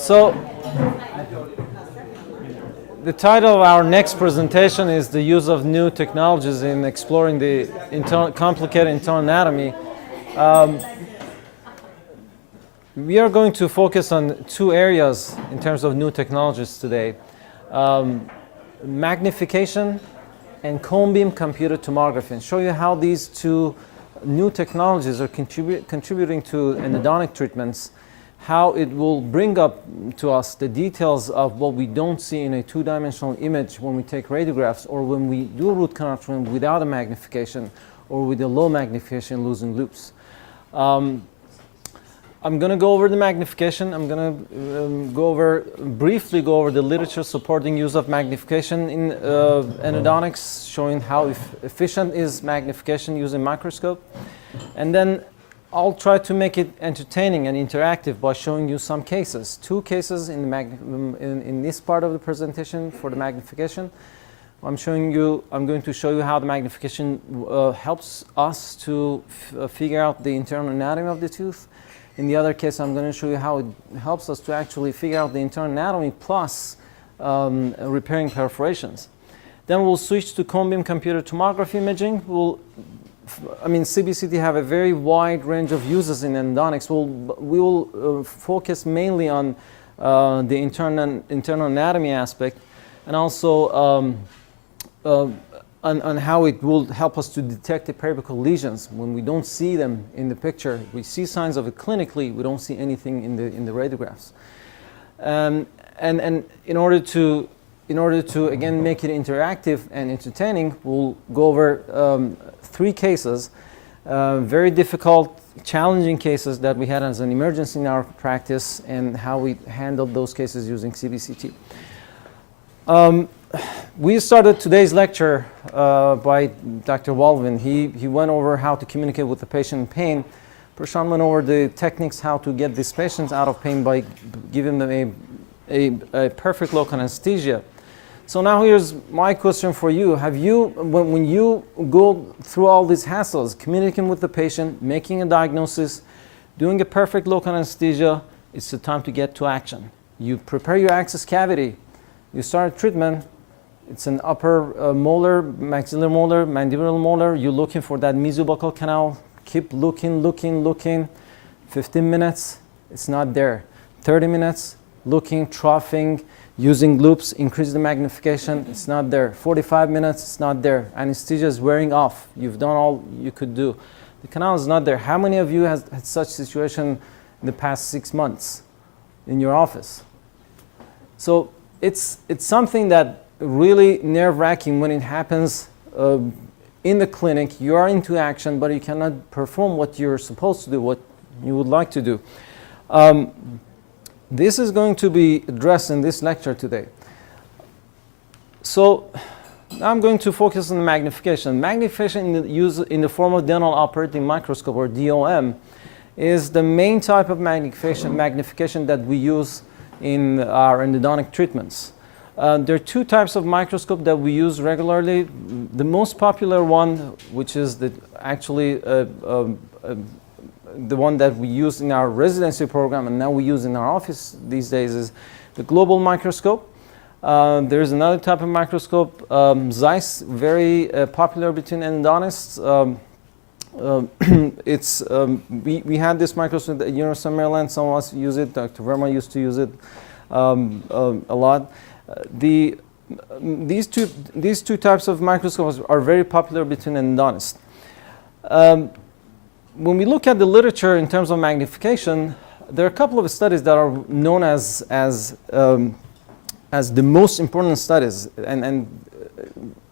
So the title of our next presentation is the use of new technologies in exploring the complicated internal anatomy. We are going to focus on two areas in terms of new technologies today. Magnification and cone beam computed tomography, and show you how these two new technologies are contributing to endodontic treatments, how it will bring up to us the details of what we don't see in a two-dimensional image when we take radiographs or when we do root canal treatment without a magnification or with a low magnification losing loops. I'm going to go over the magnification. I'm going to briefly go over the literature supporting use of magnification in endodontics, showing how efficient is magnification using microscope. And then I'll try to make it entertaining and interactive by showing you some cases. Two cases in this part of the presentation for the magnification. I'm going to show you how the magnification helps us to figure out the internal anatomy of the tooth. In the other case, I'm going to show you how it helps us to actually figure out the internal anatomy plus repairing perforations. Then we'll switch to cone beam computed tomography imaging. CBCT have a very wide range of uses in endodontics. We will focus mainly on the internal anatomy aspect, and also on how it will help us to detect the periapical lesions when we don't see them in the picture. We see signs of it clinically. We don't see anything in the radiographs. And in order to again make it interactive and entertaining, we'll go over three cases, very difficult, challenging cases that we had as an emergency in our practice, and how we handled those cases using CBCT. We started today's lecture by Dr. Walvin. He went over how to communicate with the patient in pain. Prashant went over the techniques how to get these patients out of pain by giving them a perfect local anesthesia. So now here's my question for you. When you go through all these hassles, communicating with the patient, making a diagnosis, doing a perfect local anesthesia, it's the time to get to action. You prepare your access cavity. You start treatment. It's an upper molar, maxillary molar, mandibular molar. You're looking for that mesobuccal canal. Keep looking. 15 minutes, it's not there. 30 minutes, looking, troughing, using loops, increase the magnification, it's not there. 45 minutes, it's not there. Anesthesia is wearing off. You've done all you could do. The canal is not there. How many of you has had such situation in the past 6 months in your office? So it's something that really nerve-wracking when it happens in the clinic. You are into action, but you cannot perform what you're supposed to do, what you would like to do. This is going to be addressed in this lecture today. So now I'm going to focus on the magnification. Magnification in the form of dental operating microscope, or DOM, is the main type of magnification that we use in our endodontic treatments. There are two types of microscope that we use regularly. The most popular one, which is the one that we use in our residency program and now we use in our office these days, is the global microscope. There's another type of microscope, Zeiss, very popular between endodontists. We had this microscope at University of Maryland. Some of us use it. Dr. Verma used to use it a lot. These two types of microscopes are very popular between endodontists. When we look at the literature in terms of magnification, there are a couple of studies that are known as the most important studies, and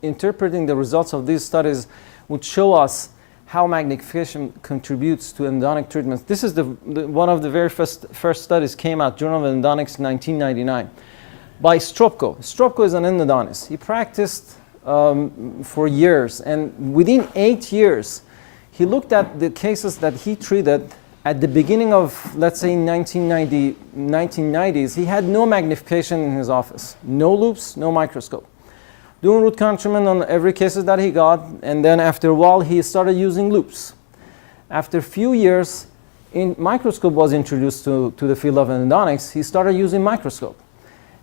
interpreting the results of these studies would show us how magnification contributes to endodontic treatments. This is one of the very first studies came out, Journal of Endodontics, 1999, by Stropko. Stropko is an endodontist. He practiced for years, and within 8 years, he looked at the cases that he treated at the beginning of, let's say, 1990s. He had no magnification in his office, no loops, no microscope. Doing root canal treatment on every case that he got, and then after a while, he started using loops. After a few years, microscope was introduced to the field of endodontics, he started using microscope.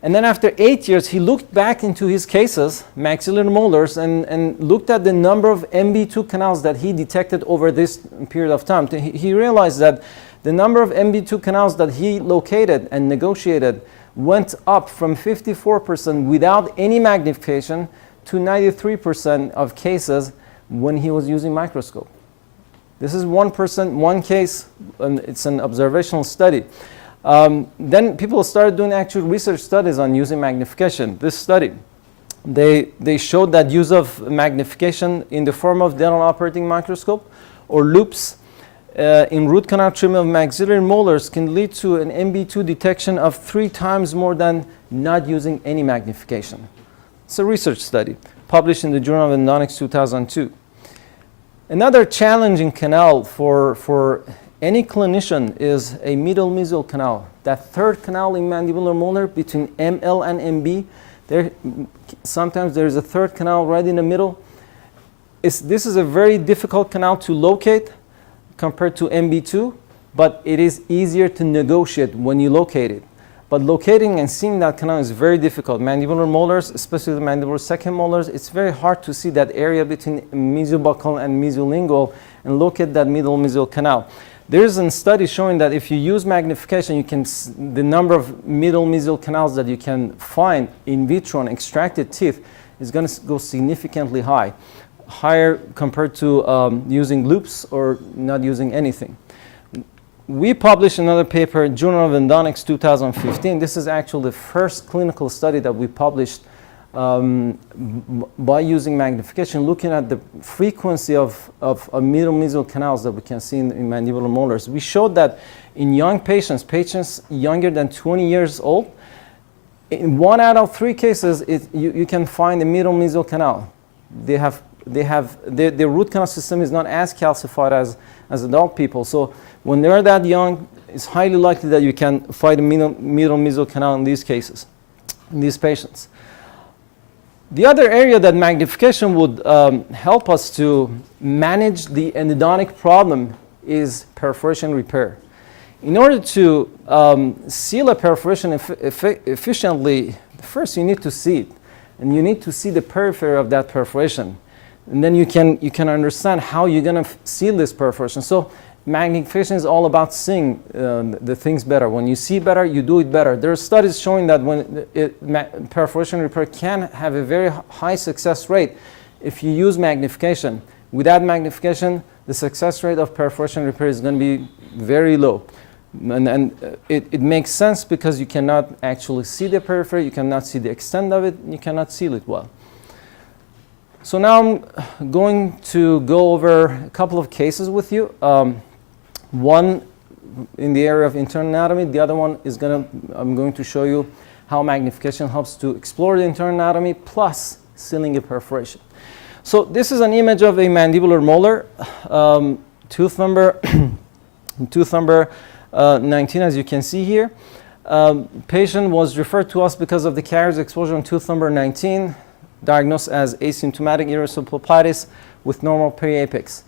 And then after 8 years, he looked back into his cases, maxillary molars, and looked at the number of MB2 canals that he detected over this period of time. He realized that the number of MB2 canals that he located and negotiated went up from 54% without any magnification to 93% of cases when he was using microscope. This is 1%, one case, and it's an observational study. Then people started doing actual research studies on using magnification. This study, they showed that use of magnification in the form of dental operating microscope or loupes in root canal treatment of maxillary molars can lead to an MB2 detection of 3 times more than not using any magnification. It's a research study published in the Journal of Endodontics 2002. Another challenging canal for any clinician is a middle mesial canal. That third canal in mandibular molar between ML and MB, sometimes there is a third canal right in the middle. This is a very difficult canal to locate compared to MB2, but it is easier to negotiate when you locate it. But locating and seeing that canal is very difficult. Mandibular molars, especially the mandibular second molars, it's very hard to see that area between mesiobuccal and mesiolingual and locate that middle mesial canal. There is a study showing that if you use magnification, the number of middle mesial canals that you can find in vitro on extracted teeth is going to go significantly higher compared to using loupes or not using anything. We published another paper in Journal of Endodontics 2015. This is actually the first clinical study that we published by using magnification, looking at the frequency of middle mesial canals that we can see in mandibular molars. We showed that in young patients younger than 20 years old, in 1 out of 3 cases, you can find a middle mesial canal. Their root canal system is not as calcified as adult people. So when they're that young, it's highly likely that you can find a middle mesial canal in these cases, in these patients. The other area that magnification would help us to manage the endodontic problem is perforation repair. In order to seal a perforation efficiently, first you need to see it, and you need to see the periphery of that perforation. And then you can understand how you're going to seal this perforation. So magnification is all about seeing the things better. When you see better, you do it better. There are studies showing that when perforation repair can have a very high success rate if you use magnification. Without magnification, the success rate of perforation repair is going to be very low. And it makes sense because you cannot actually see the periphery, you cannot see the extent of it, you cannot seal it well. So now I'm going to go over a couple of cases with you. One in the area of internal anatomy, the other one is I'm going to show you how magnification helps to explore the internal anatomy plus sealing a perforation. So this is an image of a mandibular molar, tooth number 19, as you can see here. Patient was referred to us because of the caries exposure on tooth number 19, diagnosed as asymptomatic irreversible pulpitis with normal periapex.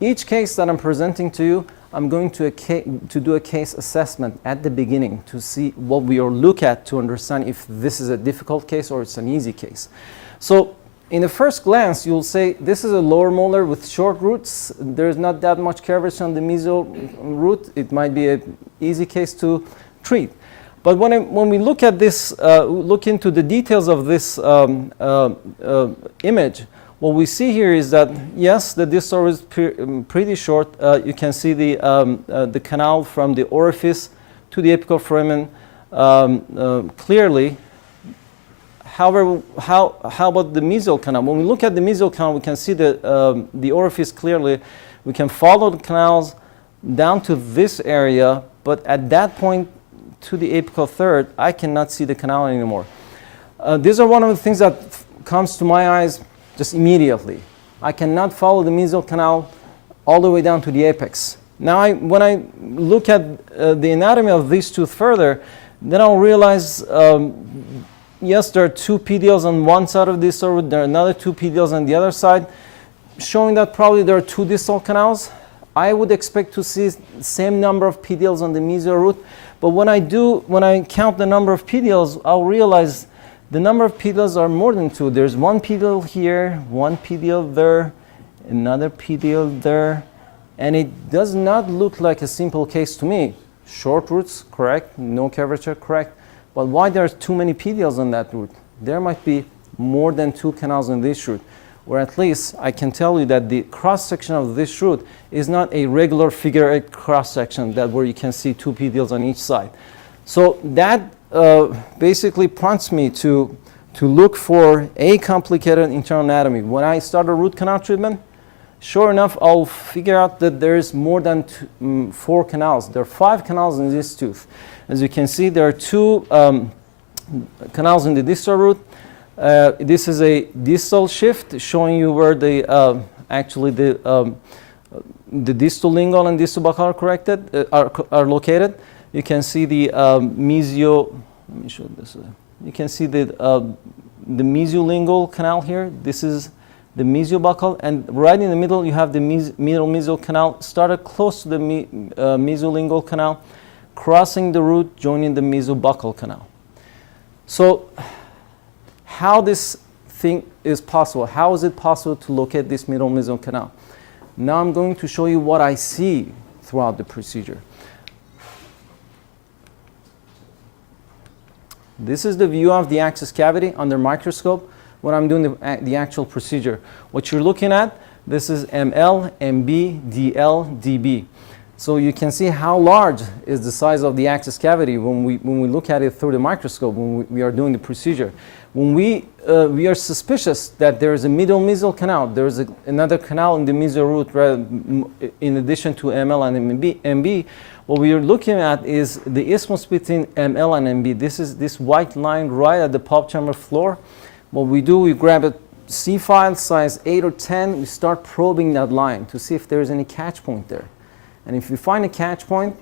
Each case that I'm presenting to you, I'm going to do a case assessment at the beginning to see what we will look at to understand if this is a difficult case or it's an easy case. So in the first glance, you'll say this is a lower molar with short roots. There's not that much curvature on the mesial root. It might be an easy case to treat. But when we look at this, look into the details of this image, what we see here is that, yes, the distal is pretty short. You can see the canal from the orifice to the apical foramen clearly. However, how about the mesial canal? When we look at the mesial canal, we can see the orifice clearly. We can follow the canals down to this area, but at that point, to the apical third, I cannot see the canal anymore. These are one of the things that comes to my eyes just immediately. I cannot follow the mesial canal all the way down to the apex. Now, when I look at the anatomy of these two further, then I'll realize, yes, there are 2 PDLs on one side of this root, there are another 2 PDLs on the other side, showing that probably there are 2 distal canals. I would expect to see the same number of PDLs on the mesial root, but when I count the number of PDLs, I'll realize the number of PDLs are more than 2. There's one PDL here, one PDL there, another PDL there, and it does not look like a simple case to me. Short roots, correct, no curvature, correct, but why there are too many PDLs on that root? There might be more than 2 canals on this root, or at least I can tell you that the cross-section of this root is not a regular figure 8 cross-section that where you can see 2 PDLs on each side. So that basically prompts me to look for a complicated internal anatomy. When I start a root canal treatment, sure enough, I'll figure out that there's more than 4 canals. There are 5 canals in this tooth. As you can see, there are 2 canals in the distal root. This is a distal shift showing you where the actually the distal lingual and distal buccal are located. You can see the mesio. Let me show this. You can see the mesiolingual canal here. This is the mesiobuccal, and right in the middle you have the middle mesial canal, started close to the mesiolingual canal, crossing the root, joining the mesiobuccal canal. So how this thing is possible? How is it possible to locate this middle mesial canal? Now I'm going to show you what I see throughout the procedure. This is the view of the access cavity under microscope when I'm doing the actual procedure. What you're looking at, this is ML, MB, DL, DB. So you can see how large is the size of the access cavity when we look at it through the microscope when we are doing the procedure. When we are suspicious that there is a middle mesial canal, there is another canal in the mesial root in addition to ML and MB, what we are looking at is the isthmus between ML and MB. This is this white line right at the pulp chamber floor. What we do, we grab a C file size 8 or 10, we start probing that line to see if there is any catch point there. And if we find a catch point,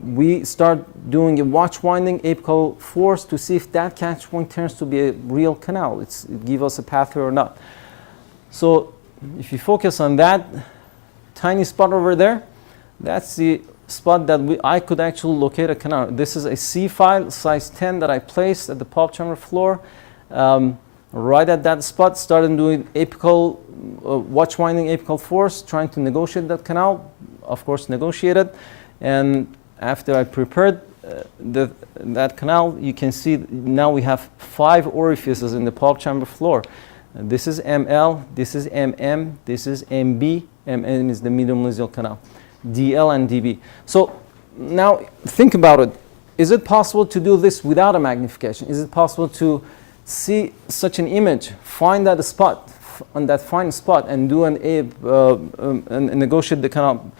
we start doing a watch winding apical force to see if that catch point turns to be a real canal. It gives us a pathway or not. So if you focus on that tiny spot over there, that's the spot that I could actually locate a canal. This is a C file size 10 that I placed at the pulp chamber floor. Right at that spot, started doing apical, watch winding apical force, trying to negotiate that canal. Of course, negotiated. And after I prepared that canal, you can see now we have 5 orifices in the pulp chamber floor. This is ML, this is MM, this is MB. MM is the middle mesial canal. DL and DB. So now think about it. Is it possible to do this without a magnification? Is it possible to see such an image, find that spot, on that fine spot, and do and negotiate the canal?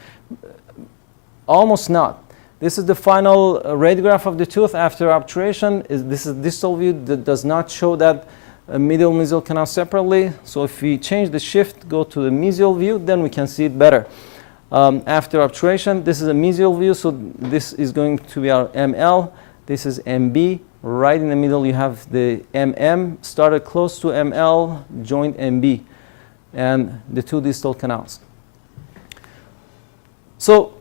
Almost not. This is the final radiograph of the tooth after obturation. This is distal view that does not show that middle mesial canal separately. So if we change the shift, go to the mesial view, then we can see it better. After obturation, this is a mesial view, so this is going to be our ML. This is MB. Right in the middle, you have the MM, started close to ML, joined MB, and the 2 distal canals. So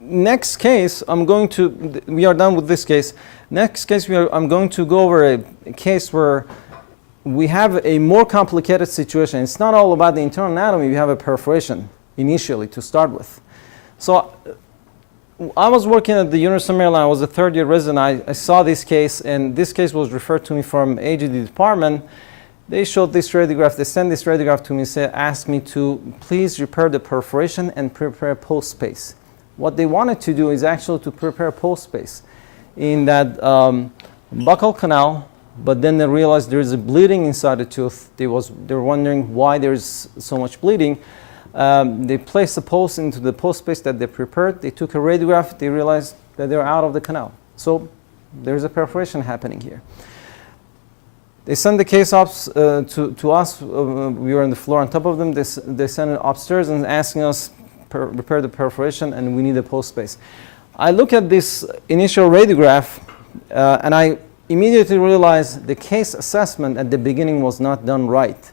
next case, we are done with this case. Next case, I'm going to go over a case where we have a more complicated situation. It's not all about the internal anatomy. We have a perforation initially to start with. So I was working at the University of Maryland. I was a third-year resident. I saw this case, and this case was referred to me from AGD department. They showed this radiograph. They sent this radiograph to me, asked me to please repair the perforation and prepare post space. What they wanted to do is actually to prepare post space in that buccal canal, but then they realized there is a bleeding inside the tooth. They were wondering why there's so much bleeding. They placed the post into the post space that they prepared. They took a radiograph. They realized that they're out of the canal. So there's a perforation happening here. They sent the case up to us. We were on the floor on top of them. They sent it upstairs and asking us repair the perforation, and we need a post space. I look at this initial radiograph, and I immediately realized the case assessment at the beginning was not done right.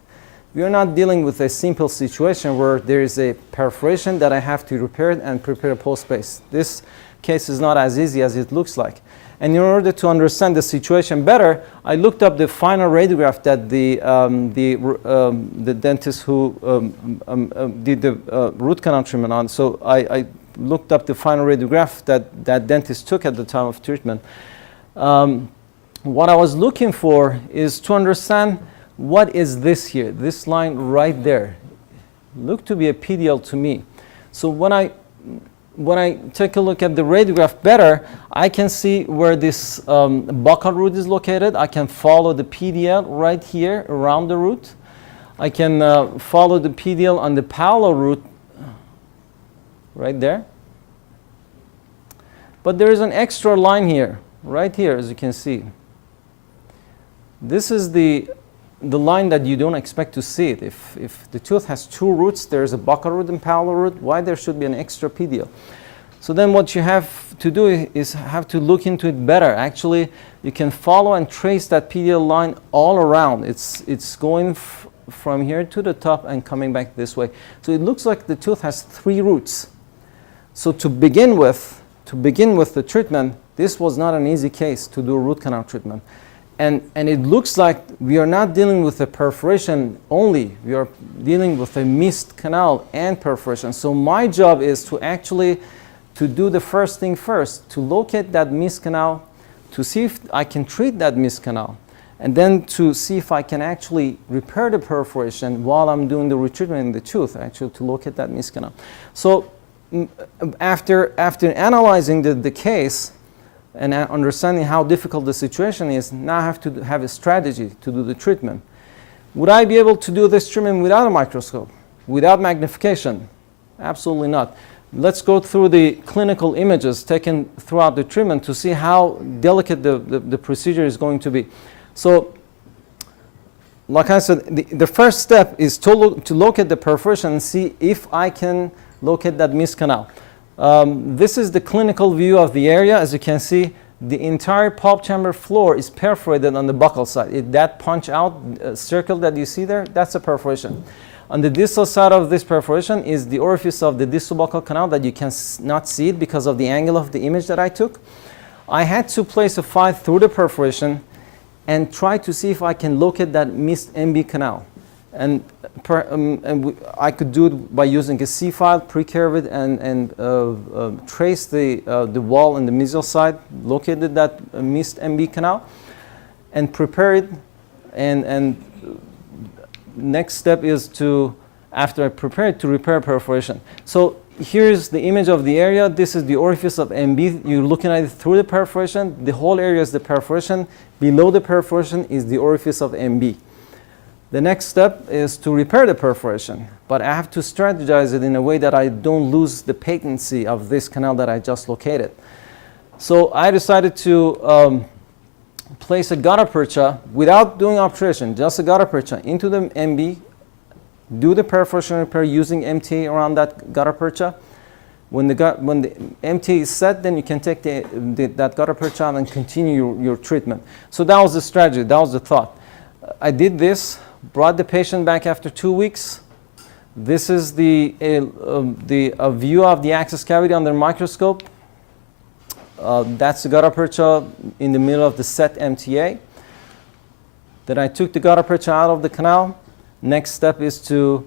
We are not dealing with a simple situation where there is a perforation that I have to repair and prepare a pulse space. This case is not as easy as it looks like. And in order to understand the situation better, I looked up the final radiograph that the dentist who did the root canal treatment on. So I looked up the final radiograph that dentist took at the time of treatment. What I was looking for is to understand what is this here, this line right there. Looked to be a PDL to me. So when I take a look at the radiograph better, I can see where this buccal root is located. I can follow the PDL right here around the root. I can follow the PDL on the palatal root right there. But there is an extra line here, right here, as you can see. This is the line that you don't expect to see it. If the tooth has two roots, there's a buccal root and palatal root, why there should be an extra PDL? So then what you have to do is have to look into it better. Actually, you can follow and trace that PDL line all around. It's going from here to the top and coming back this way. So it looks like the tooth has three roots. So to begin with the treatment, this was not an easy case to do a root canal treatment. And it looks like we are not dealing with a perforation only. We are dealing with a missed canal and perforation. So my job is to actually do the first thing first, to locate that missed canal, to see if I can treat that missed canal, and then to see if I can actually repair the perforation while I'm doing the retreatment in the tooth, actually to locate that missed canal. So after analyzing the case, and understanding how difficult the situation is, now I have to have a strategy to do the treatment. Would I be able to do this treatment without a microscope, without magnification? Absolutely not. Let's go through the clinical images taken throughout the treatment to see how delicate the procedure is going to be. So, like I said, the first step is to locate the perforation and see if I can locate that missed canal. This is the clinical view of the area. As you can see, the entire pulp chamber floor is perforated on the buccal side. That punch out circle that you see there, that's a perforation. On the distal side of this perforation is the orifice of the distal buccal canal that you can not see it because of the angle of the image that I took. I had to place a file through the perforation and try to see if I can locate that missed MB canal. And I could do it by using a C-file, pre-curve it, and trace the wall on the mesial side, located that missed MB canal, and prepare it. And next step is to, after I prepare it, to repair perforation. So here's the image of the area. This is the orifice of MB. You're looking at it through the perforation. The whole area is the perforation. Below the perforation is the orifice of MB. The next step is to repair the perforation, but I have to strategize it in a way that I don't lose the patency of this canal that I just located. So I decided to place a gutta percha without doing obturation, just a gutta percha into the MB, do the perforation repair using MTA around that gutta percha. When the MTA is set, then you can take that gutta percha out and continue your treatment. So that was the strategy, that was the thought. I did this. Brought the patient back after 2 weeks. This is the view of the access cavity under microscope. That's the gutta percha in the middle of the set MTA. Then I took the gutta percha out of the canal. Next step is to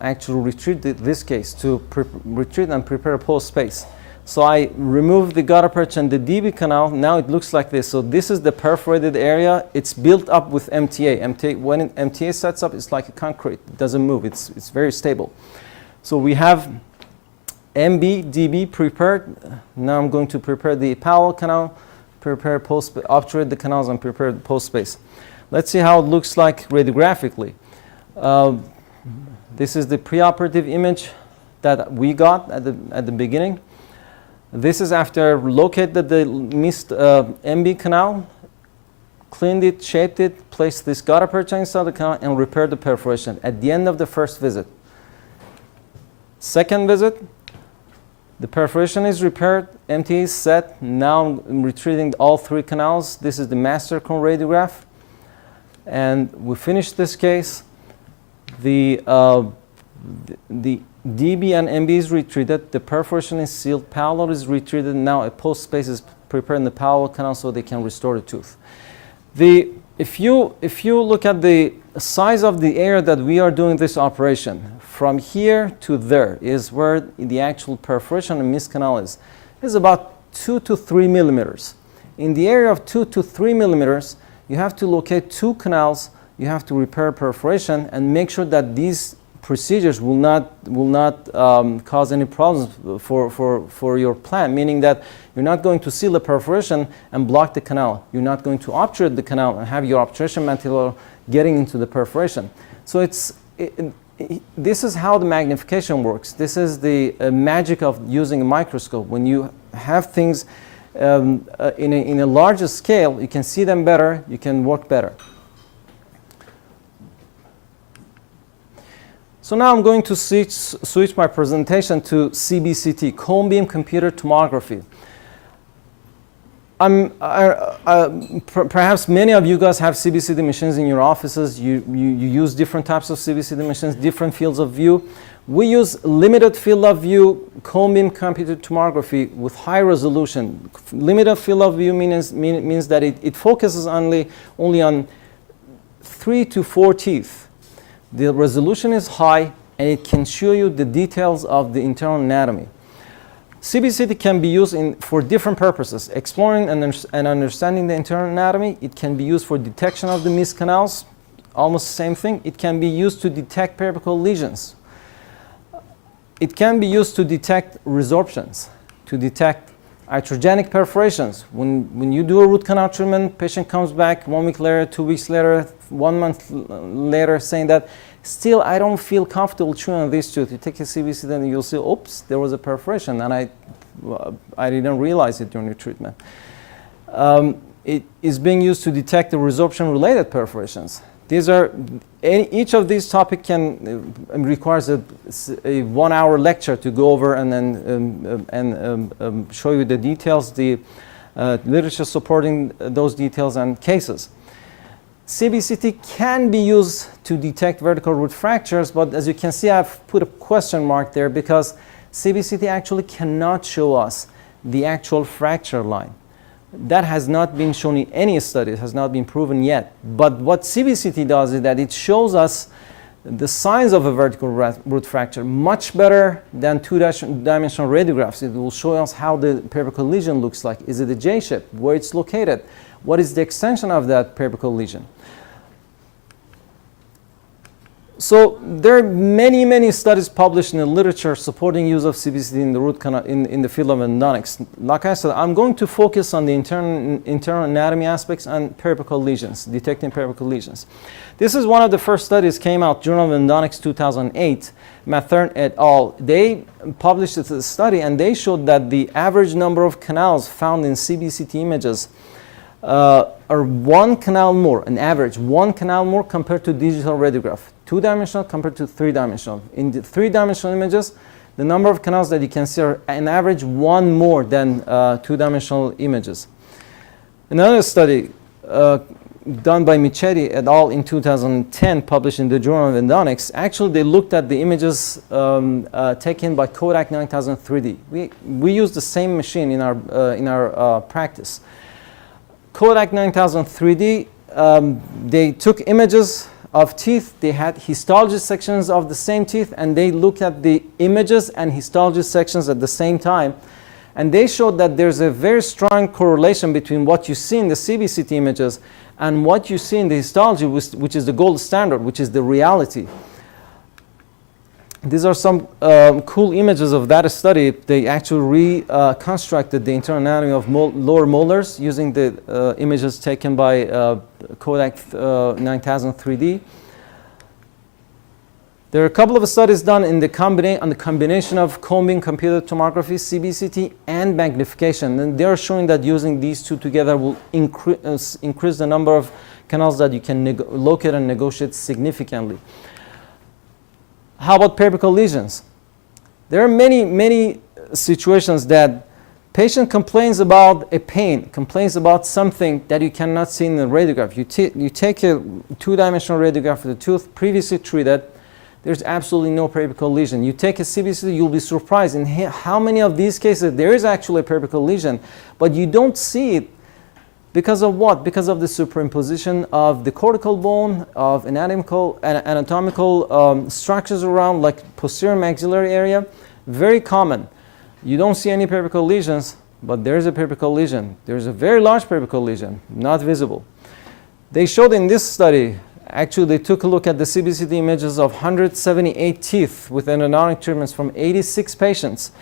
actually retreat this case, to retreat and prepare a pulse space. So I removed the gutta percha and the DB canal. Now it looks like this. So this is the perforated area. It's built up with MTA. When MTA sets up, it's like a concrete. It doesn't move. It's very stable. So we have MB, DB prepared. Now I'm going to prepare the palatal canal, prepare obturate the canals, and prepare the pulse space. Let's see how it looks like radiographically. This is the preoperative image that we got at the beginning. This is after located the missed MB canal, cleaned it, shaped it, placed this gutta percha inside the canal, and repaired the perforation at the end of the first visit. Second visit, the perforation is repaired, MTA is set. Now I'm retreating all three canals. This is the master cone radiograph. And we finished this case. the DB and MB is retreated, the perforation is sealed, palatal is retreated, now a post space is prepared in the palatal canal so they can restore the tooth. If you look at the size of the area that we are doing this operation, from here to there is where the actual perforation and missed canal is about 2 to 3 millimeters. In the area of 2 to 3 millimeters, you have to locate 2 canals, you have to repair perforation and make sure that these procedures will not cause any problems for your plan, meaning that you're not going to seal the perforation and block the canal. You're not going to obturate the canal and have your obturation material getting into the perforation. So this is how the magnification works. This is the magic of using a microscope. When you have things in a larger scale, you can see them better, you can work better. So now I'm going to switch my presentation to CBCT, cone beam computer tomography. Perhaps many of you guys have CBCT machines in your offices. You use different types of CBCT machines, different fields of view. We use limited field of view cone beam computed tomography with high resolution. Limited field of view means that it focuses only on 3 to 4 teeth. The resolution is high and it can show you the details of the internal anatomy. CBCT can be used for different purposes. Exploring and understanding the internal anatomy. It can be used for detection of the missed canals, almost the same thing. It can be used to detect periapical lesions. It can be used to detect resorptions, to detect iatrogenic perforations. When you do a root canal treatment, patient comes back 1 week later, 2 weeks later, 1 month later saying that still I don't feel comfortable chewing on this tooth. You take a CBCT and you'll see, oops, there was a perforation and I didn't realize it during the treatment. It is being used to detect the resorption related perforations. Each of these topics requires a 1 hour lecture to go over and then show you the details, the literature supporting those details and cases. CBCT can be used to detect vertical root fractures, but as you can see, I've put a question mark there because CBCT actually cannot show us the actual fracture line. That has not been shown in any study, it has not been proven yet. But what CBCT does is that it shows us the signs of a vertical root fracture much better than two-dimensional radiographs. It will show us how the periapical lesion looks like. Is it a J shape? Where it's located? What is the extension of that periapical lesion? So there are many studies published in the literature supporting use of CBCT in the root canal in the field of endodontics. Like I said, I'm going to focus on the internal anatomy aspects and periapical lesions, detecting periapical lesions. This is one of the first studies came out, Journal of Endodontics 2008, Mathern et al. They published a study and they showed that the average number of canals found in CBCT images are 1 canal more, an average 1 canal more compared to digital radiograph. 2-dimensional compared to 3-dimensional. In the 3-dimensional images, the number of canals that you can see are an average 1 more than 2-dimensional images. Another study done by Michetti et al. In 2010, published in the Journal of Endodontics, actually they looked at the images taken by Kodak 9000 3D. We use the same machine in our practice. Kodak 9000 3D, they took images of teeth, they had histology sections of the same teeth, and they looked at the images and histology sections at the same time. And they showed that there's a very strong correlation between what you see in the CBCT images and what you see in the histology, which is the gold standard, which is the reality. These are some cool images of that study. They actually reconstructed the internal anatomy of lower molars using the images taken by Kodak 9000 3D. There are a couple of studies done on the combination of cone beam computed tomography, CBCT, and magnification. And they are showing that using these two together will increase the number of canals that you can locate and negotiate significantly. How about periapical lesions? There are many situations that patient complains about a pain, complains about something that you cannot see in the radiograph. You take a 2-dimensional radiograph of the tooth previously treated, there's absolutely no periapical lesion. You take a CBCT, you'll be surprised in how many of these cases there is actually a periapical lesion, but you don't see it because of what? Because of the superimposition of the cortical bone, of anatomical structures around, like posterior maxillary area. Very common. You don't see any periapical lesions, but there's a periapical lesion. There's a very large periapical lesion, not visible. They showed in this study, actually they took a look at the CBCT images of 178 teeth with endodontic treatments from 86 patients.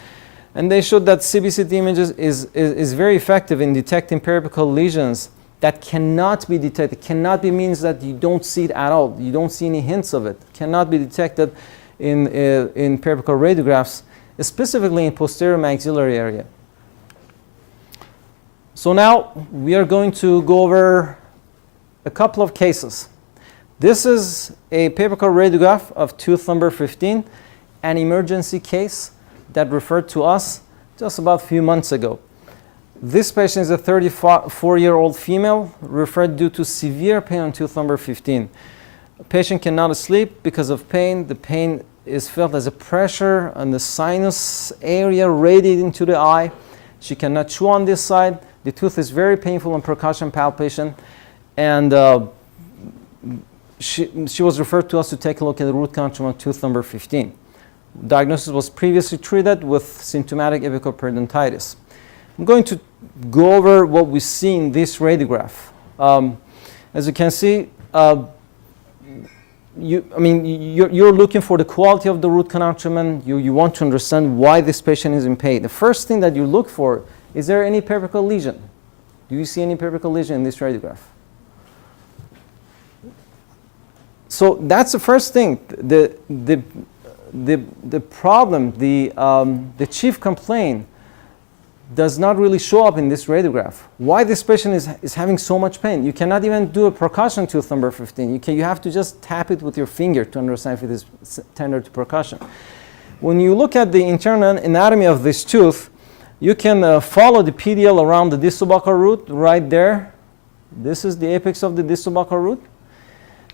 And they showed that CBCT images is very effective in detecting periapical lesions that cannot be detected. Cannot be means that you don't see it at all. You don't see any hints of it. Cannot be detected in periapical radiographs, specifically in posterior maxillary area. So now we are going to go over a couple of cases. This is a periapical radiograph of tooth number 15, an emergency case that referred to us just about a few months ago. This patient is a 34-year-old female referred due to severe pain on tooth number 15. The patient cannot sleep because of pain. The pain is felt as a pressure on the sinus area radiating to the eye. She cannot chew on this side. The tooth is very painful on percussion palpation. And she was referred to us to take a look at the root canal tumor on tooth number 15. Diagnosis was previously treated with symptomatic apical periodontitis. I'm going to go over what we see in this radiograph. As you can see, you're looking for the quality of the root canal treatment. You want to understand why this patient is in pain. The first thing that you look for, is there any periapical lesion? Do you see any periapical lesion in this radiograph? So that's the first thing. The problem, the chief complaint does not really show up in this radiograph. Why this patient is having so much pain? You cannot even do a percussion tooth number 15. You have to just tap it with your finger to understand if it is tender to percussion. When you look at the internal anatomy of this tooth, you can follow the PDL around the distal buccal root right there. This is the apex of the distal buccal root.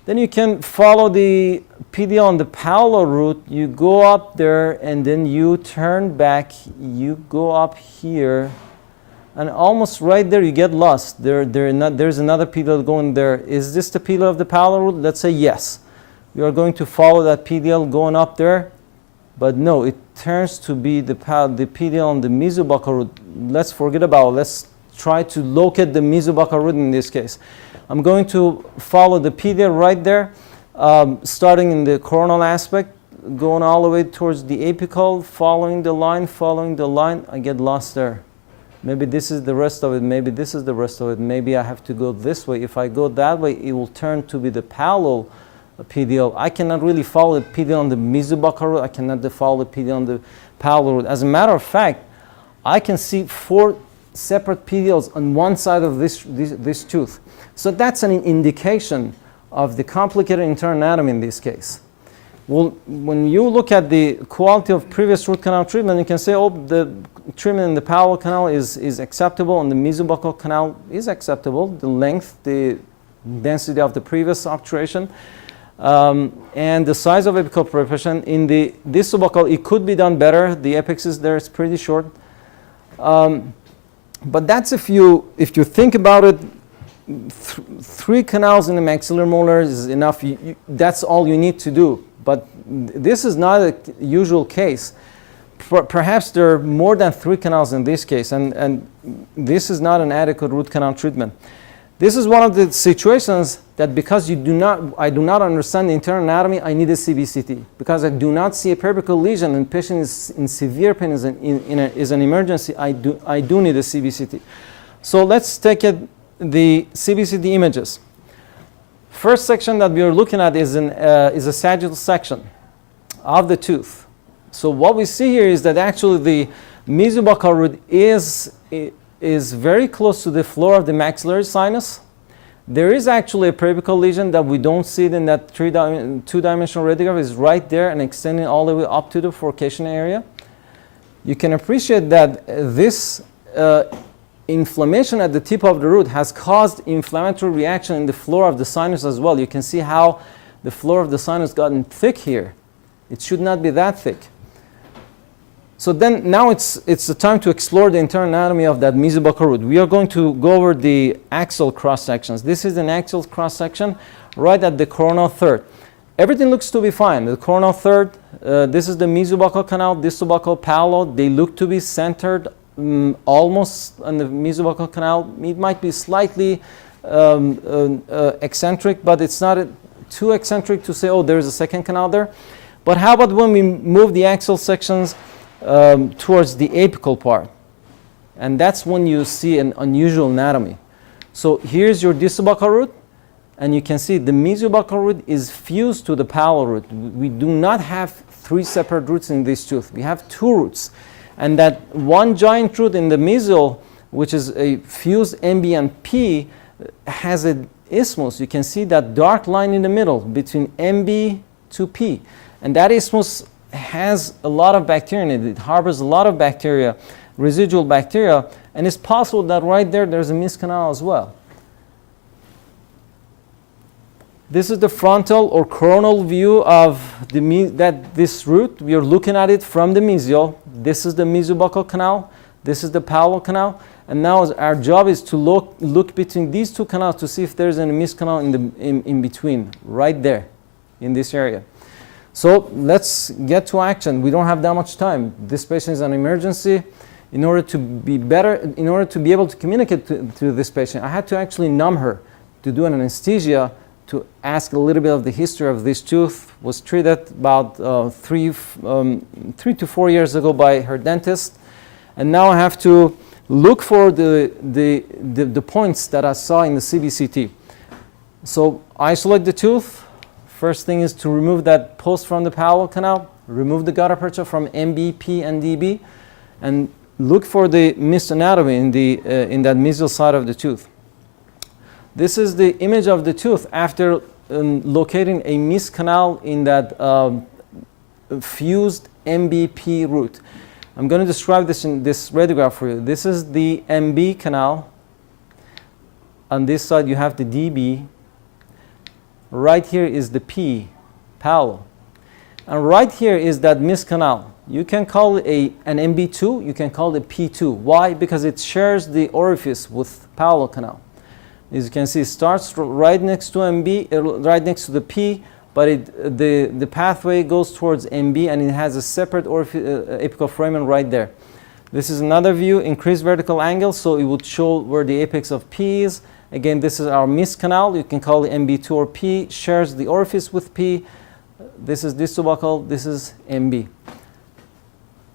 Then you can follow the PDL on the palatal root. You go up there and then you turn back. You go up here, and almost right there you get lost. There's another PDL going there. Is this the PDL of the palatal root? Let's say yes. We are going to follow that PDL going up there, but no, it turns to be the PDL on the mesobuccal root. Let's forget about it. Let's try to locate the mesobuccal root in this case. I'm going to follow the PDL right there, starting in the coronal aspect, going all the way towards the apical, following the line. I get lost there. Maybe this is the rest of it. Maybe this is the rest of it. Maybe I have to go this way. If I go that way, it will turn to be the palatal PDL. I cannot really follow the PDL on the mesobuccal root. I cannot follow the PDL on the palatal root. As a matter of fact, I can see 4 separate PDLs on one side of this tooth. So that's an indication of the complicated internal anatomy in this case. Well, when you look at the quality of previous root canal treatment, you can say, oh, the treatment in the palatal canal is acceptable and the mesobuccal canal is acceptable, the length, the density of the previous obturation, and the size of apical preparation. In the distal buccal, it could be done better. The apex is there, it's pretty short. But that's if you think about it, 3 canals in the maxillary molar is enough. That's all you need to do. But this is not a usual case. Perhaps there are more than 3 canals in this case, and this is not an adequate root canal treatment. This is one of the situations that because I do not understand the internal anatomy, I need a CBCT. Because I do not see a periapical lesion and patient is in severe pain, is an emergency, I do need a CBCT. So let's take the CBCT images. First section that we are looking at is a sagittal section of the tooth. So what we see here is that actually the mesobuccal root is very close to the floor of the maxillary sinus. There is actually a periapical lesion that we don't see it in that two-dimensional radiograph. Is right there and extending all the way up to the forcation area. You can appreciate that this inflammation at the tip of the root has caused inflammatory reaction in the floor of the sinus as well. You can see how the floor of the sinus gotten thick here. It should not be that thick. So then now it's the time to explore the internal anatomy of that mesobuccal root. We are going to go over the axial cross sections. This is an axial cross section right at the coronal third. Everything looks to be fine. The coronal third, this is the mesobuccal canal, distal buccal, palatal. They look to be centered almost on the mesobuccal canal. It might be slightly eccentric, but it's not too eccentric to say, oh, there's a second canal there. But how about when we move the axial sections towards the apical part? And that's when you see an unusual anatomy. So here's your distal buccal root, and you can see the mesobuccal root is fused to the palatal root. We do not have 3 separate roots in this tooth. We have 2 roots. And that one giant root in the mesial, which is a fused MB and P, has an isthmus. You can see that dark line in the middle between MB to P. And that isthmus has a lot of bacteria in it. It harbors a lot of bacteria, residual bacteria, and it's possible that right there there's a Mesk canal as well. This is the frontal or coronal view of this root. We are looking at it from the mesial. This is the mesobuccal canal. This is the palatal canal. And now our job is to look between these 2 canals to see if there's any Mesk canal in between, right there, in this area. So let's get to action. We don't have that much time. This patient is an emergency. In order to be able to communicate to this patient, I had to actually numb her to do an anesthesia to ask a little bit of the history of this tooth. Was treated about 3 to 4 years ago by her dentist. And now I have to look for the points that I saw in the CBCT. So isolate the tooth. First thing is to remove that post from the palatal canal, remove the gutta percha from MB, P, and DB, and look for the missed anatomy in that mesial side of the tooth. This is the image of the tooth after locating a Mesk canal in that fused MBP root. I'm going to describe this in this radiograph for you. This is the MB canal. On this side you have the DB. Right here is the P, palatal. And right here is that Mesk canal. You can call it an MB2, you can call it P2. Why? Because it shares the orifice with palatal canal. As you can see, it starts right next to MB, right next to the P, but the pathway goes towards MB and it has a separate apical foramen right there. This is another view, increased vertical angle, so it would show where the apex of P is. Again, this is our Mesk canal. You can call it MB2 or P, shares the orifice with P. This is distal buccal, this is MB.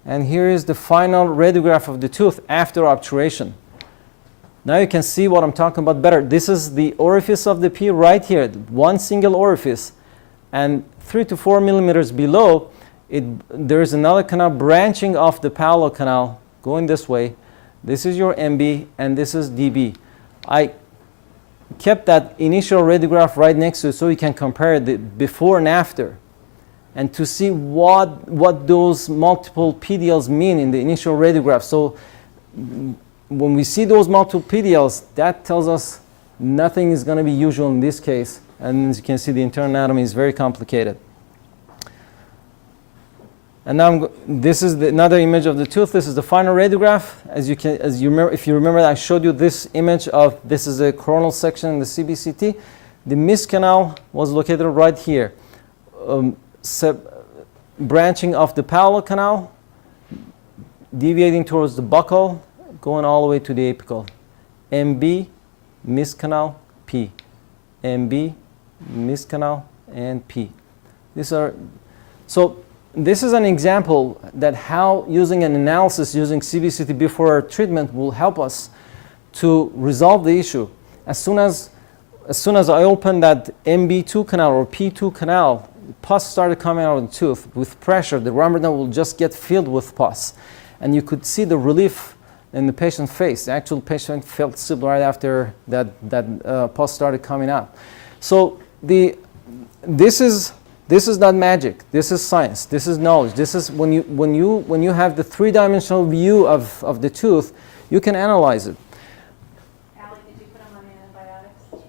And here is the final radiograph of the tooth after obturation. Now you can see what I'm talking about better. This is the orifice of the P right here, one single orifice. And 3 to 4 millimeters below, there is another canal branching off the palatal canal, going this way. This is your MB, and this is DB. I kept that initial radiograph right next to it so you can compare the before and after, and to see what those multiple PDLs mean in the initial radiograph. So when we see those multiple PDLs, that tells us nothing is going to be usual in this case. And as you can see, the internal anatomy is very complicated. And now this is another image of the tooth. This is the final radiograph. If you remember, I showed you this image of this is a coronal section in the CBCT. The Mesk canal was located right here, branching off the palatal canal, deviating towards the buccal, going all the way to the apical. MB, Mesk canal, P. MB, Mesk canal, and P. This is an example that how using an analysis using CBCT before treatment will help us to resolve the issue. As soon as I opened that MB2 canal or P2 canal, pus started coming out of the tooth with pressure. The rhambrana will just get filled with pus. And you could see the relief in the patient's face. The actual patient felt sick right after that pus started coming out. So this is not magic. This is science. This is knowledge. This is when you have the 3-dimensional view of the tooth, you can analyze it. Allie, did you put him on antibiotics?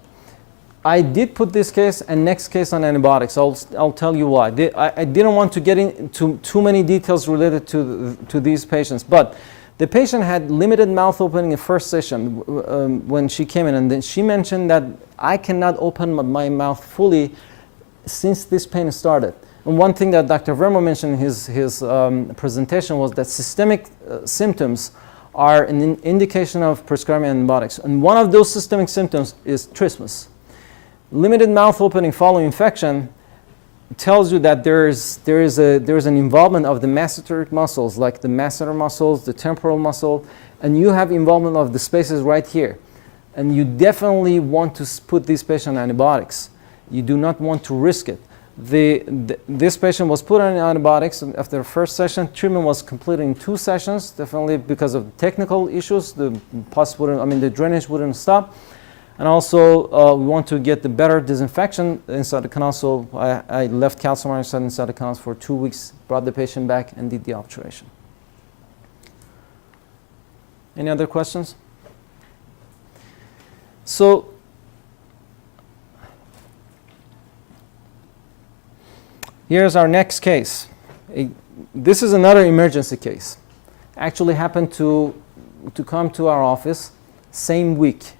I did put this case and next case on antibiotics. I'll tell you why. I didn't want to get into too many details related to these patients, but the patient had limited mouth opening in first session when she came in, and then she mentioned that I cannot open my mouth fully since this pain started. And one thing that Dr. Verma mentioned in his presentation was that systemic symptoms are an indication of prescribing antibiotics. And one of those systemic symptoms is trismus. Limited mouth opening following infection tells you that there is an involvement of the masseteric muscles, like the masseter muscles, the temporal muscle, and you have involvement of the spaces right here. And you definitely want to put this patient on antibiotics. You do not want to risk it. This patient was put on antibiotics after the first session. Treatment was completed in 2 sessions, definitely because of technical issues. The drainage wouldn't stop. And also, we want to get the better disinfection inside the canal, so I left calcium iodide inside the canals for 2 weeks, brought the patient back, and did the obturation. Any other questions? So, here's our next case. This is another emergency case. Actually happened to come to our office same week.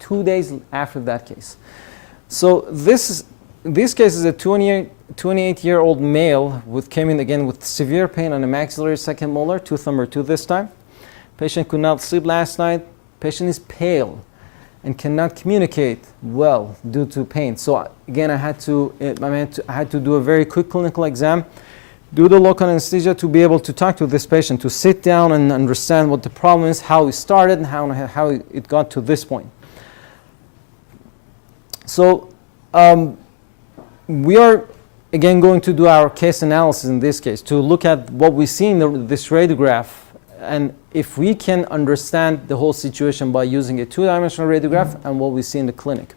2 days after that case. So this case is a 28-year-old male came in again with severe pain on the maxillary second molar, tooth number 2 this time. Patient could not sleep last night. Patient is pale and cannot communicate well due to pain. So again, I had to do a very quick clinical exam, do the local anesthesia to be able to talk to this patient, to sit down and understand what the problem is, how it started, and how it got to this point. So we are, again, going to do our case analysis in this case to look at what we see in this radiograph, and if we can understand the whole situation by using a 2-dimensional radiograph and what we see in the clinic.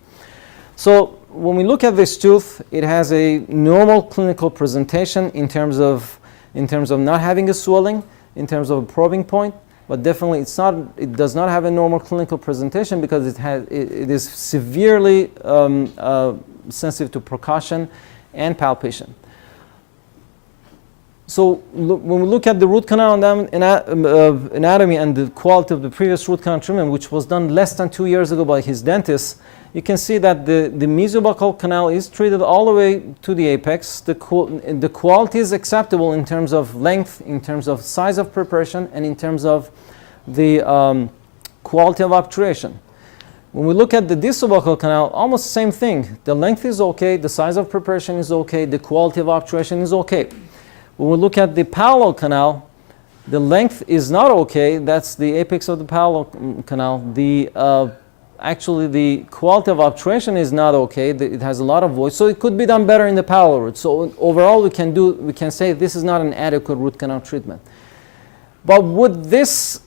So when we look at this tooth, it has a normal clinical presentation in terms of not having a swelling, in terms of a probing point. But definitely it does not have a normal clinical presentation because it is severely sensitive to percussion and palpation. So when we look at the root canal anatomy and the quality of the previous root canal treatment, which was done less than 2 years ago by his dentist, you can see that the mesobuccal canal is treated all the way to the apex. The quality is acceptable in terms of length, in terms of size of preparation, and in terms of the quality of obturation. When we look at the distal buccal canal, almost the same thing. The length is okay, the size of preparation is okay, the quality of obturation is okay. When we look at the palatal canal, the length is not okay. That's the apex of the palatal canal. Actually, the quality of obturation is not okay. It has a lot of void, so it could be done better in the palatal root. So overall, we can say this is not an adequate root canal treatment. But would this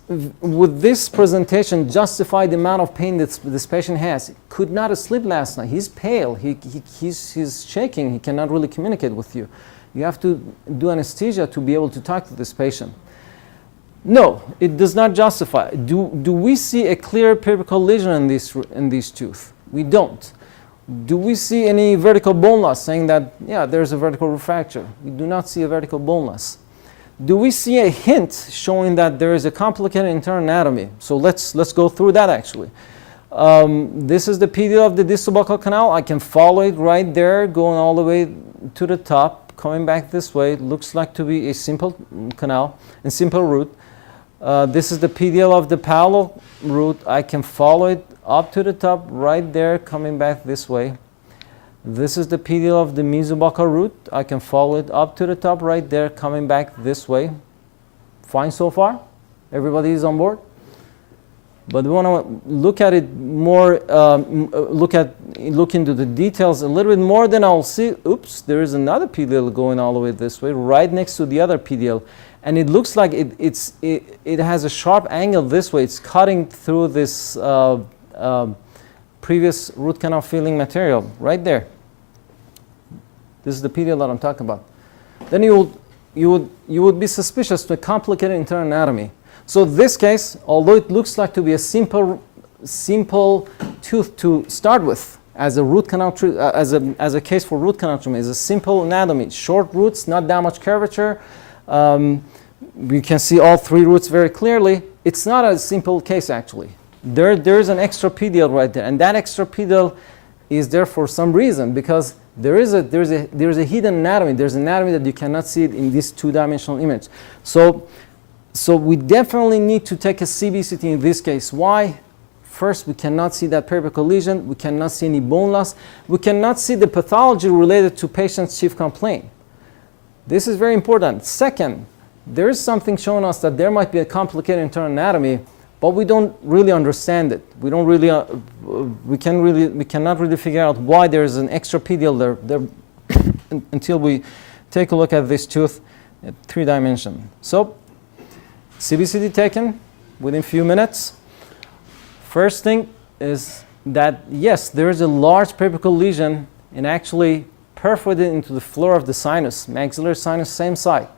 presentation justify the amount of pain that this patient has? He could not sleep last night. He's pale. He's shaking. He cannot really communicate with you. You have to do anesthesia to be able to talk to this patient. No, it does not justify. Do we see a clear periapical lesion in these tooth? We don't. Do we see any vertical bone loss saying that, yeah, there's a vertical root fracture? We do not see a vertical bone loss. Do we see a hint showing that there is a complicated internal anatomy? So let's go through that actually. This is the pedal of the distal buccal canal. I can follow it right there, going all the way to the top, coming back this way. It looks like to be a simple canal and simple root. This is the pedal of the palatal root. I can follow it up to the top right there, coming back this way. This is the pedal of the mesobuccal root. I can follow it up to the top right there, coming back this way. Fine so far? Everybody is on board? But we want to look at it more, look into the details a little bit more, then I'll see, oops, there is another pedal going all the way this way, right next to the other pedal. And it looks like it has a sharp angle this way. It's cutting through this previous root canal filling material right there. This is the pedal that I'm talking about. Then you would be suspicious to a complicated internal anatomy. So this case, although it looks like to be a simple tooth to start with, as a root canal as a case for root canal treatment. It's a simple anatomy, short roots, not that much curvature. You can see all three roots very clearly. It's not a simple case actually. There's an extrapedial right there, and that extrapedial is there for some reason, because there's a hidden anatomy. There's an anatomy that you cannot see it in this two-dimensional image. So we definitely need to take a CBCT in this case. Why? First, we cannot see that periapical lesion. We cannot see any bone loss. We cannot see the pathology related to patient's chief complaint. This is very important. Second, there is something showing us that there might be a complicated internal anatomy, but we don't really understand it. We don't really, we cannot really figure out why there is an extrapedial there until we take a look at this tooth at 3 dimension. So, CBCT taken within few minutes. First thing is that yes, there is a large periapical lesion and actually perforated into the floor of the sinus, maxillary sinus, same side.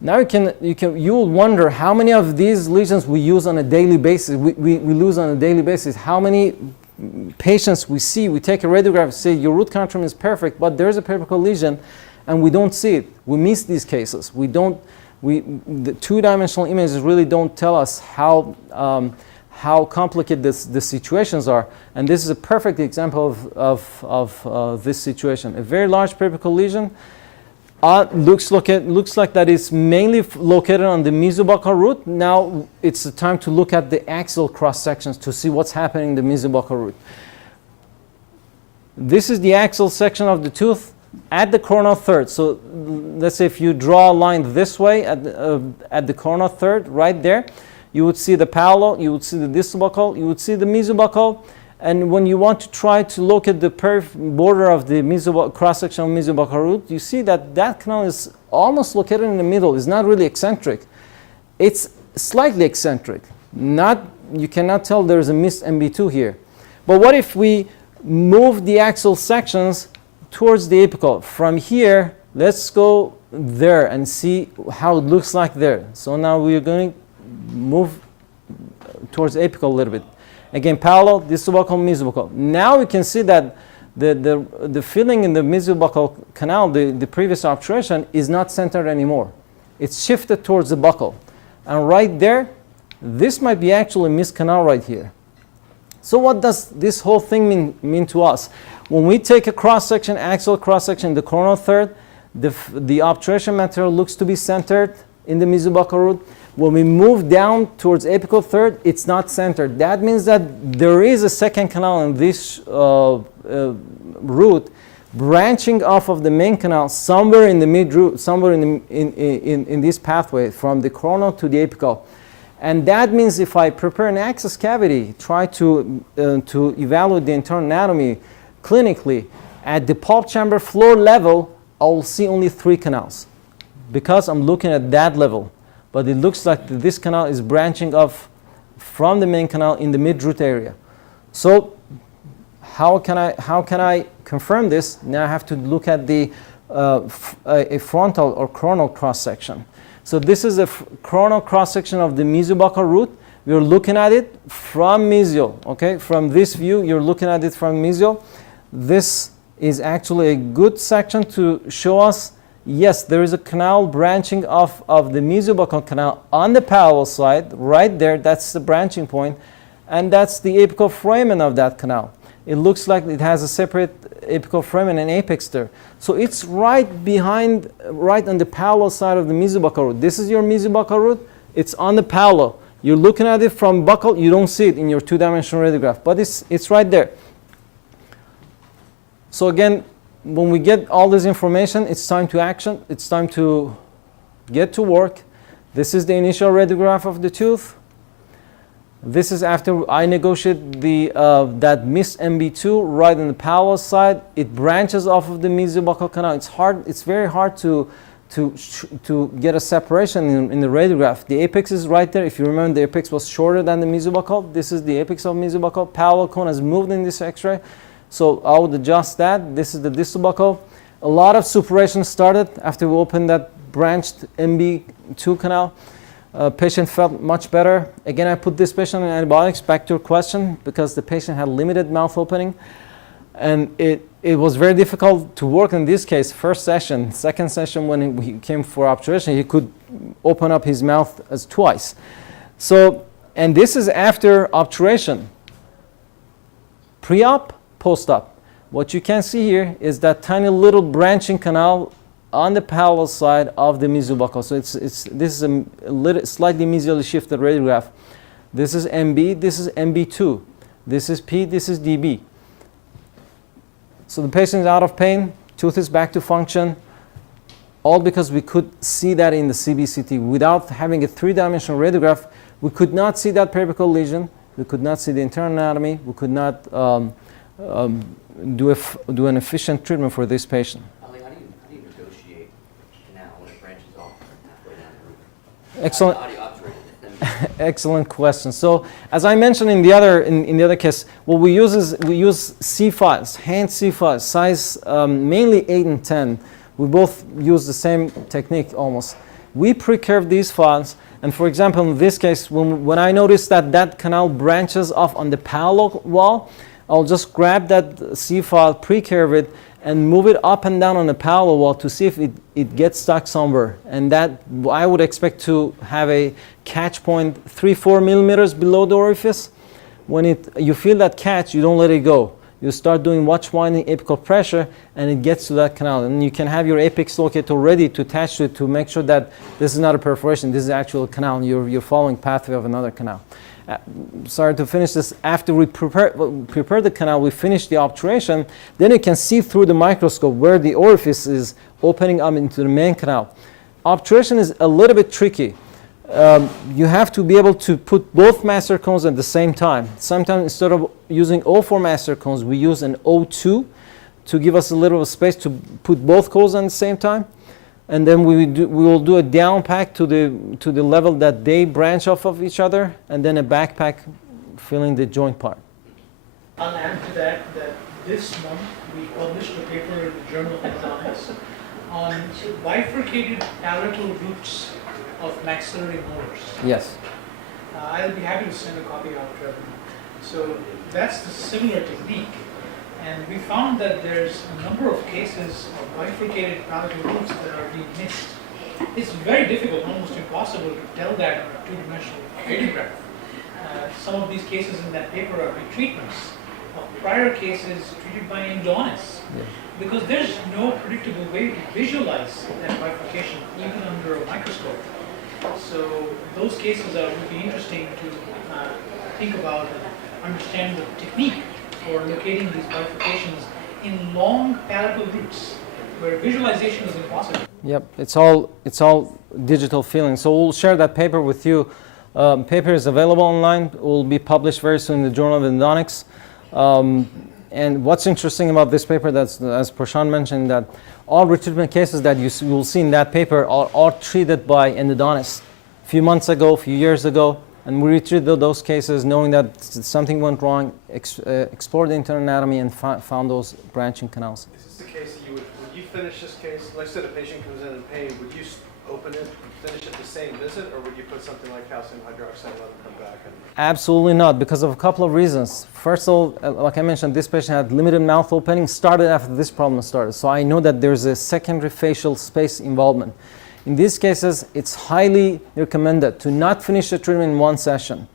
Now you will wonder how many of these lesions we use on a daily basis. We lose on a daily basis. How many patients we see, we take a radiograph, say your root canal treatment is perfect, but there's a periapical lesion, and we don't see it. We miss these cases. The two-dimensional images really don't tell us how complicated the situations are, and this is a perfect example of this situation. A very large periapical lesion. Looks like that is mainly located on the mesobuccal root. Now it's the time to look at the axial cross sections to see what's happening in the mesobuccal root. This is the axial section of the tooth at the coronal third. So let's say if you draw a line this way at the coronal third, right there, you would see the palatal, you would see the distal buccal, you would see the mesobuccal. And when you want to try to look at the border of the cross-section of mesobuccal root, you see that that canal is almost located in the middle. It's not really eccentric. It's slightly eccentric. You cannot tell there's a missed MB2 here. But what if we move the axial sections towards the apical? From here, let's go there and see how it looks like there. So now we're going to move towards apical a little bit. Again, palatal, distal buccal, mesobuccal. Now we can see that the filling in the mesobuccal canal, the previous obturation, is not centered anymore. It's shifted towards the buccal. And right there, this might be actually a missed canal right here. So what does this whole thing mean to us? When we take a cross-section, axial cross-section, the coronal third, the obturation material looks to be centered in the mesobuccal root. When we move down towards apical third, it's not centered. That means that there is a second canal in this root branching off of the main canal somewhere in the mid-root, somewhere in this pathway from the coronal to the apical. And that means if I prepare an access cavity, try to evaluate the internal anatomy clinically, at the pulp chamber floor level, I will see only 3 canals because I'm looking at that level. But it looks like this canal is branching off from the main canal in the mid-root area. So how can I confirm this? Now I have to look at a frontal or coronal cross-section. So this is a coronal cross-section of the mesobuccal root. We're looking at it from mesial. Okay, from this view, you're looking at it from mesial. This is actually a good section to show us, yes, there is a canal branching off of the mesobuccal canal on the palatal side, right there. That's the branching point, and that's the apical foramen of that canal. It looks like it has a separate apical foramen and apex there. So it's right behind, right on the palatal side of the mesobuccal root. This is your mesobuccal root. It's on the palatal. You're looking at it from buccal. You don't see it in your two-dimensional radiograph, but it's right there. So again, when we get all this information, it's time to action. It's time to get to work. This is the initial radiograph of the tooth. This is after I negotiate that missed MB2 right on the palatal side. It branches off of the mesobuccal canal. It's very hard to get a separation in the radiograph. The apex is right there. If you remember, the apex was shorter than the mesobuccal. This is the apex of mesobuccal. Palatal cone has moved in this X-ray. So I would adjust that. This is the distal buccal. A lot of suppuration started after we opened that branched MB2 canal. Patient felt much better. Again, I put this patient on antibiotics, back to your question, because the patient had limited mouth opening. And it was very difficult to work in this case. First session, second session, when he came for obturation, he could open up his mouth as twice. So, and this is after obturation. Pre-op, post-op. What you can see here is that tiny little branching canal on the palatal side of the mesobuccal. So this is a slightly mesially shifted radiograph. This is MB, this is MB2. This is P, this is DB. So the patient is out of pain, tooth is back to function, all because we could see that in the CBCT. Without having a three-dimensional radiograph, we could not see that periapical lesion, we could not see the internal anatomy, we could not do an efficient treatment for this patient. Ali, how do you negotiate canal when it branches off halfway down the roof? Excellent. How do you obturate it? Excellent question. So, as I mentioned in the other case, what we use is we use C files, hand C files, size mainly 8 and 10. We both use the same technique almost. We pre-curve these files, and for example, in this case, when I notice that canal branches off on the palatal wall, I'll just grab that C file, pre-curve it, and move it up and down on the palatal wall to see if it gets stuck somewhere. And that I would expect to have a catch point 3-4 millimeters below the orifice. When you feel that catch, you don't let it go. You start doing watch winding apical pressure, and it gets to that canal. And you can have your apex locator ready to attach to it to make sure that this is not a perforation, this is actual canal, and you're following pathway of another canal. Sorry to finish this. After we prepare the canal, we finish the obturation, then you can see through the microscope where the orifice is opening up into the main canal. Obturation is a little bit tricky. You have to be able to put both master cones at the same time. Sometimes instead of using O4 master cones, we use an O2 to give us a little space to put both cones at the same time. And then we will do a down pack to the level that they branch off of each other, and then a back pack filling the joint part. I'll add to that this month we published a paper in the Journal of Endodontics on bifurcated palatal roots of maxillary molars. Yes. I'll be happy to send a copy out to everyone. So that's the similar technique. And we found that there's a number of cases of bifurcated palatal roots that are being missed. It's very difficult, almost impossible to tell that on a two-dimensional radiograph. Some of these cases in that paper are retreatments of prior cases treated by endodontists, because there's no predictable way to visualize that bifurcation even under a microscope. So those cases would be interesting to think about and understand the technique for locating these bifurcations in long palatal roots where visualization is impossible. Yep, it's all digital feeling. So we'll share that paper with you. Paper is available online. It will be published very soon in the Journal of Endodontics. And what's interesting about this paper, that's, as Prashant mentioned, that all retreatment cases that you will see in that paper are all treated by endodontists. A few months ago, a few years ago, and we retreated those cases knowing that something went wrong, explored the internal anatomy, and found those branching canals. Is this the case that would you finish this case? Like I said, a patient comes in pain, would you open it and finish it the same visit, or would you put something like calcium hydroxide and let them come back? Absolutely not, because of a couple of reasons. First of all, like I mentioned, this patient had limited mouth opening, started after this problem started. So I know that there's a secondary facial space involvement. In these cases, it's highly recommended to not finish the treatment in one session.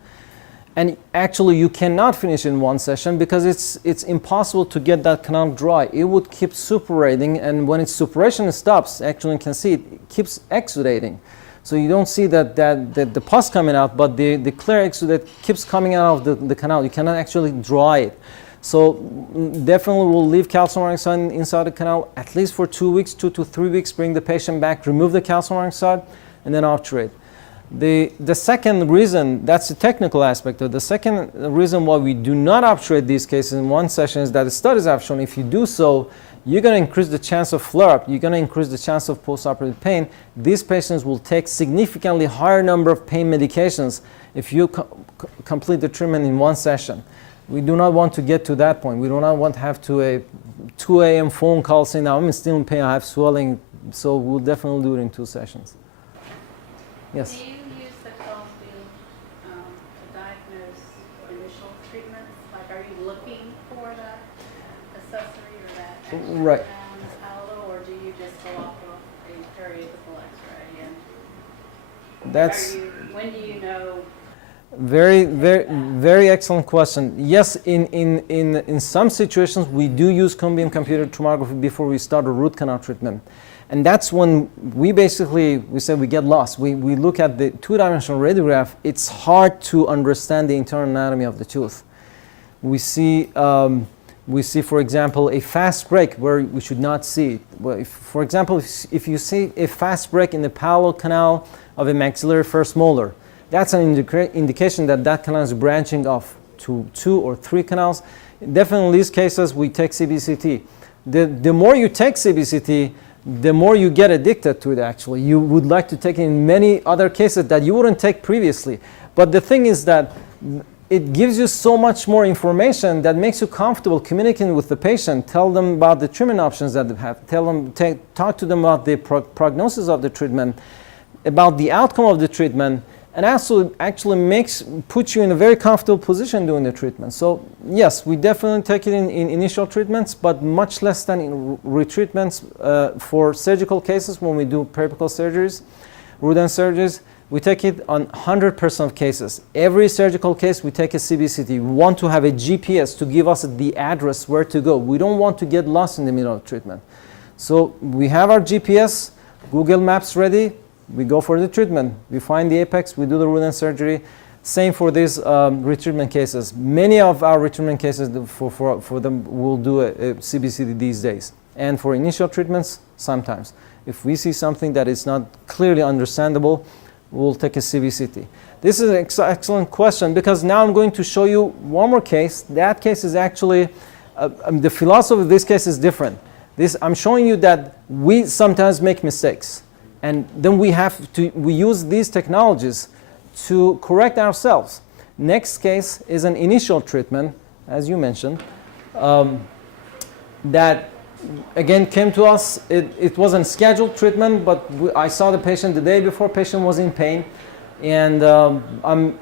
And actually, you cannot finish in one session because it's impossible to get that canal dry. It would keep suppurating, and when its suppuration stops, actually you can see it keeps exudating. So you don't see that the pus coming out, but the clear exudate keeps coming out of the canal. You cannot actually dry it. So definitely we'll leave calcium hydroxide inside the canal at least for 2 weeks, 2 to 3 weeks, bring the patient back, remove the calcium hydroxide, and then obturate. The second reason, that's the technical aspect of it. The second reason why we do not obturate these cases in one session is that the studies have shown if you do so, you're going to increase the chance of flare-up, you're going to increase the chance of postoperative pain. These patients will take significantly higher number of pain medications if you complete the treatment in one session. We do not want to get to that point. We do not want to have to a 2 a.m. phone call saying, now I'm still in pain, I have swelling, so we'll definitely do it in 2 sessions. Yes? Do you use the cone field to diagnose initial treatments? Like, are you looking for the accessory or that extra Right. canal in the palatal, or do you just go off of a periapical X-ray? And That's when do you know? very excellent question. Yes, in some situations we do use cone beam computed tomography before we start a root canal treatment. And that's when we say we get lost. We look at the two-dimensional radiograph. It's hard to understand the internal anatomy of the tooth. We see, for example, a fast break where we should not see it. Well, for example, if you see a fast break in the palatal canal of a maxillary first molar, that's an indication that that canal is branching off to 2 or 3 canals. Definitely in these cases, we take CBCT. The more you take CBCT, the more you get addicted to it actually. You would like to take it in many other cases that you wouldn't take previously. But the thing is that it gives you so much more information that makes you comfortable communicating with the patient. Tell them about the treatment options that they have. Talk to them about the prognosis of the treatment, about the outcome of the treatment, and actually puts you in a very comfortable position during the treatment. So yes, we definitely take it in initial treatments, but much less than in retreatments for surgical cases. When we do periapical surgeries, root end surgeries, we take it on 100% of cases. Every surgical case, we take a CBCT. We want to have a GPS to give us the address where to go. We don't want to get lost in the middle of treatment. So we have our GPS, Google Maps ready. We go for the treatment. We find the apex. We do the root end surgery. Same for these retreatment cases. Many of our retreatment cases, for them, we'll do a CBCT these days. And for initial treatments, sometimes. If we see something that is not clearly understandable, we'll take a CBCT. This is an excellent question because now I'm going to show you one more case. That case is actually, the philosophy of this case is different. I'm showing you that we sometimes make mistakes. And then we use these technologies to correct ourselves. Next case is an initial treatment, as you mentioned, that again came to us. It wasn't scheduled treatment, but I saw the patient the day before. Patient was in pain, and I'm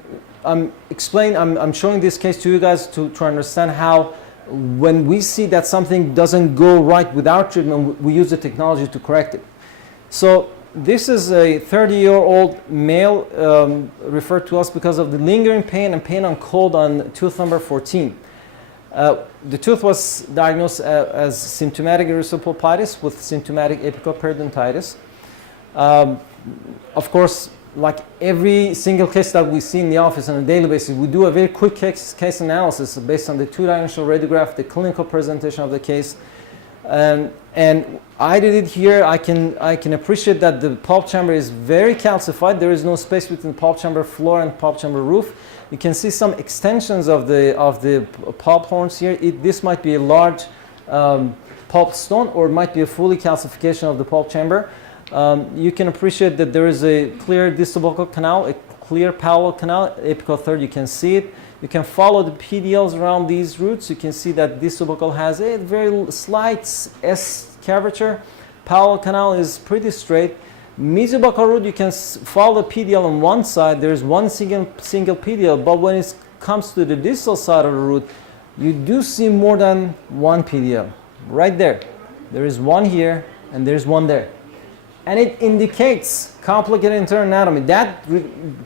showing this case to you guys to understand how when we see that something doesn't go right with our treatment, we use the technology to correct it. So this is a 30-year-old male referred to us because of the lingering pain and pain on cold on tooth number 14. The tooth was diagnosed as symptomatic erythropulpitis with symptomatic apical periodontitis. Of course, like every single case that we see in the office on a daily basis, we do a very quick case analysis based on the two-dimensional radiograph, the clinical presentation of the case. And I did it here. I can appreciate that the pulp chamber is very calcified. There is no space between the pulp chamber floor and pulp chamber roof. You can see some extensions of the pulp horns here. This might be a large pulp stone, or it might be a fully calcification of the pulp chamber. You can appreciate that there is a clear distal buccal canal, a clear palatal canal, apical third. You can see it. You can follow the PDLs around these roots. You can see that distal buccal has a very slight S curvature. Palatal canal is pretty straight. Mesiobuccal root, you can follow the PDL on one side. There's one single PDL, but when it comes to the distal side of the root, you do see more than one PDL. Right there. There is one here, and there's one there. And it indicates complicated internal anatomy. That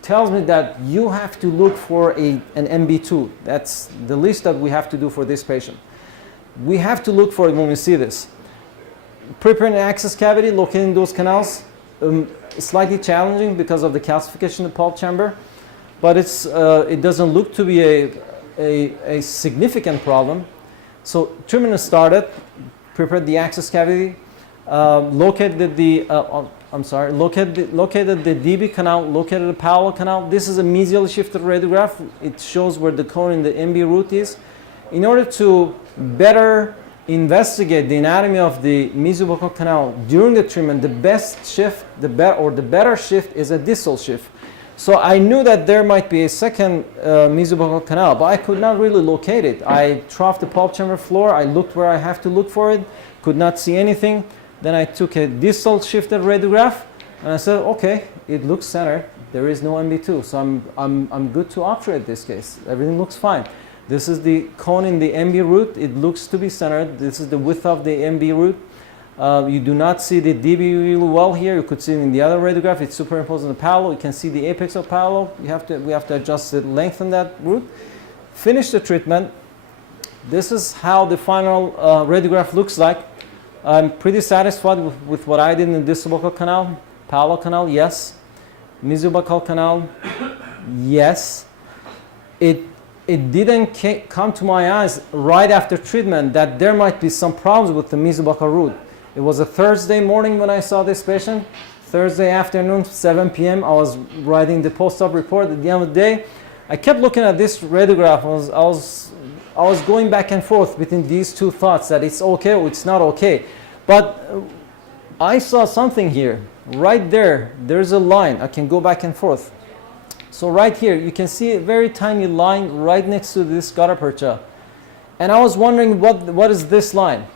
tells me that you have to look for an MB2. That's the least that we have to do for this patient. We have to look for it when we see this. Preprinted access cavity, locating those canals, slightly challenging because of the calcification of the pulp chamber, but it doesn't look to be a significant problem. So treatment is started, prepared the access cavity, located the DB canal, located the palatal canal. This is a mesially shifted radiograph. It shows where the cone in the MB root is. In order to better investigate the anatomy of the mesiobuccal canal during the treatment, the best shift, the better shift is a distal shift. So I knew that there might be a second mesiobuccal canal, but I could not really locate it. I troughed the pulp chamber floor. I looked where I have to look for it, could not see anything. Then I took a distal shifted radiograph, and I said, okay, it looks centered. There is no MB2, so I'm good to operate this case. Everything looks fine. This is the cone in the MB root. It looks to be centered. This is the width of the MB root. You do not see the DB really well here. You could see it in the other radiograph. It's superimposed on the palatal. You can see the apex of palatal. We have to adjust the length in that root. Finish the treatment. This is how the final radiograph looks like. I'm pretty satisfied with what I did in the distal buccal canal. Palatal canal, yes. Mesobuccal canal, yes. It didn't come to my eyes right after treatment that there might be some problems with the mesobuccal root. It was a Thursday morning when I saw this patient. Thursday afternoon, 7 p.m. I was writing the post-op report. At the end of the day, I kept looking at this radiograph. I was going back and forth between these two thoughts that it's okay or it's not okay. But I saw something here. Right there, there's a line. I can go back and forth. So right here, you can see a very tiny line right next to this gutta percha. And I was wondering, what is this line?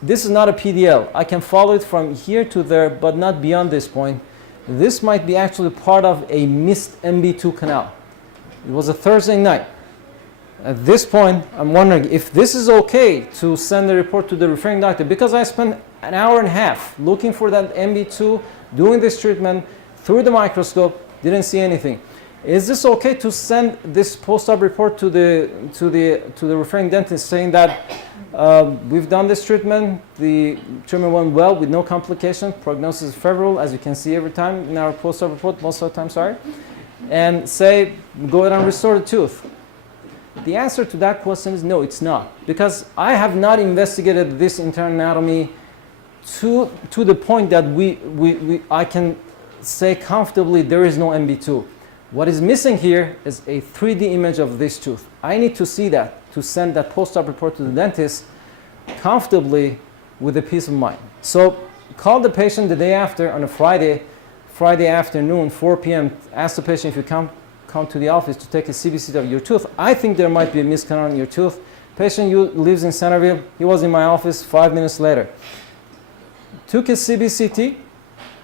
This is not a PDL. I can follow it from here to there, but not beyond this point. This might be actually part of a missed MB2 canal. It was a Thursday night. At this point, I'm wondering if this is okay to send the report to the referring doctor, because I spent an hour and a half looking for that MB2, doing this treatment through the microscope, didn't see anything. Is this okay to send this post-op report to the referring dentist saying that we've done this treatment, the treatment went well with no complication, prognosis is favorable, as you can see every time in our post-op report, most of the time, sorry, and say go ahead and restore the tooth? The answer to that question is no, it's not, because I have not investigated this internal anatomy to the point that I can say comfortably there is no MB2. What is missing here is a 3D image of this tooth. I need to see that to send that post-op report to the dentist comfortably with a peace of mind. So call the patient the day after on a Friday afternoon, 4 p.m. Ask the patient if you come to the office to take a CBCT of your tooth. I think there might be a missed canal in your tooth. Patient lives in Centerville. He was in my office 5 minutes later. Took a CBCT,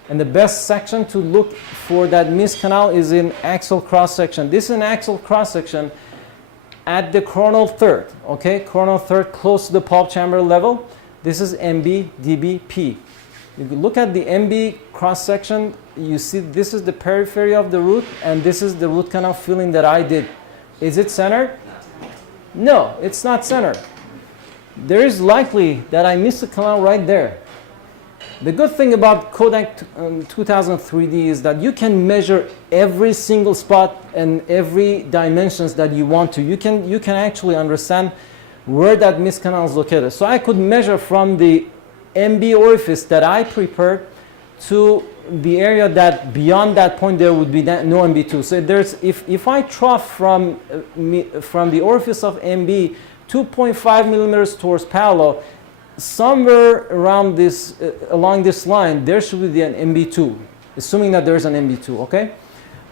and the best section to look for that missed canal is in axial cross section. This is an axial cross section at the coronal third, okay? Coronal third close to the pulp chamber level. This is MB, DB, P. If you look at the MB cross section, you see this is the periphery of the root, and this is the root canal filling that I did. Is it centered? No, it's not centered. There is likely that I missed a canal right there. The good thing about Kodak 2003D is that you can measure every single spot and every dimensions that you want to. You can actually understand where that missed canal is located. So I could measure from the MB orifice that I prepared to the area that beyond that point there would be no MB2. So if I trough from the orifice of MB 2.5 millimeters towards palatal, somewhere around this along this line there should be an MB2, assuming that there is an MB2. Okay,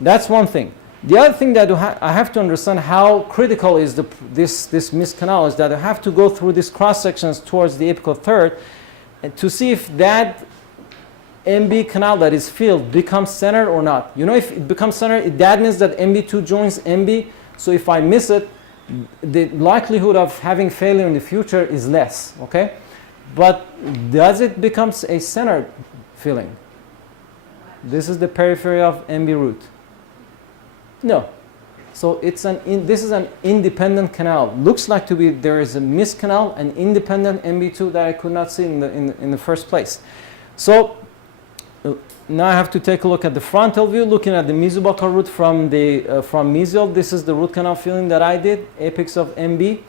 that's one thing. The other thing that I have to understand how critical is this missed canal is that I have to go through these cross sections towards the apical third and to see if that MB canal that is filled becomes centered or not. You know, if it becomes centered, that means that MB2 joins MB. So if I miss it, the likelihood of having failure in the future is less. Okay, but does it become a centered filling? This is the periphery of MB root. No. So this is an independent canal. Looks like to be there is a missed canal, an independent MB2 that I could not see in the first place. So now I have to take a look at the frontal view, looking at the mesobuccal root from mesial. This is the root canal filling that I did, apex of MB,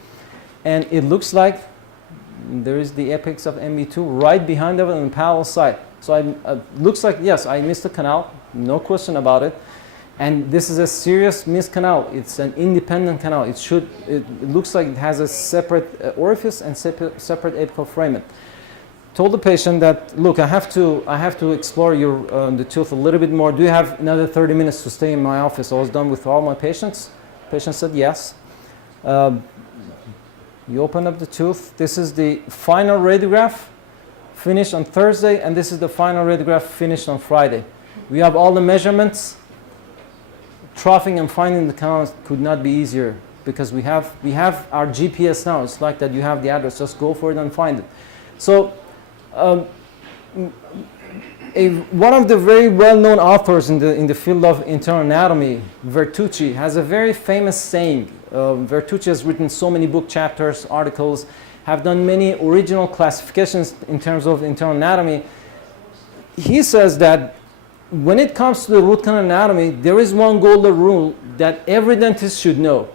and it looks like there is the apex of MB2 right behind it on the palatal side. So looks like, yes, I missed the canal, no question about it. And this is a serious missed canal. It's an independent canal. It looks like it has a separate orifice and separate apical foramen. Told the patient that, look, I have to explore the tooth a little bit more. Do you have another 30 minutes to stay in my office? I was done with all my patients. Patient said yes. You open up the tooth. This is the final radiograph finished on Thursday, and this is the final radiograph finished on Friday. We have all the measurements. Troughing and finding the canal could not be easier. because we have our GPS now. It's like that you have the address, just go for it and find it. So one of the very well-known authors in the field of internal anatomy, Vertucci, has a very famous saying. Vertucci has written so many book chapters, articles, have done many original classifications in terms of internal anatomy. He says that when it comes to the root canal anatomy, there is one golden rule that every dentist should know.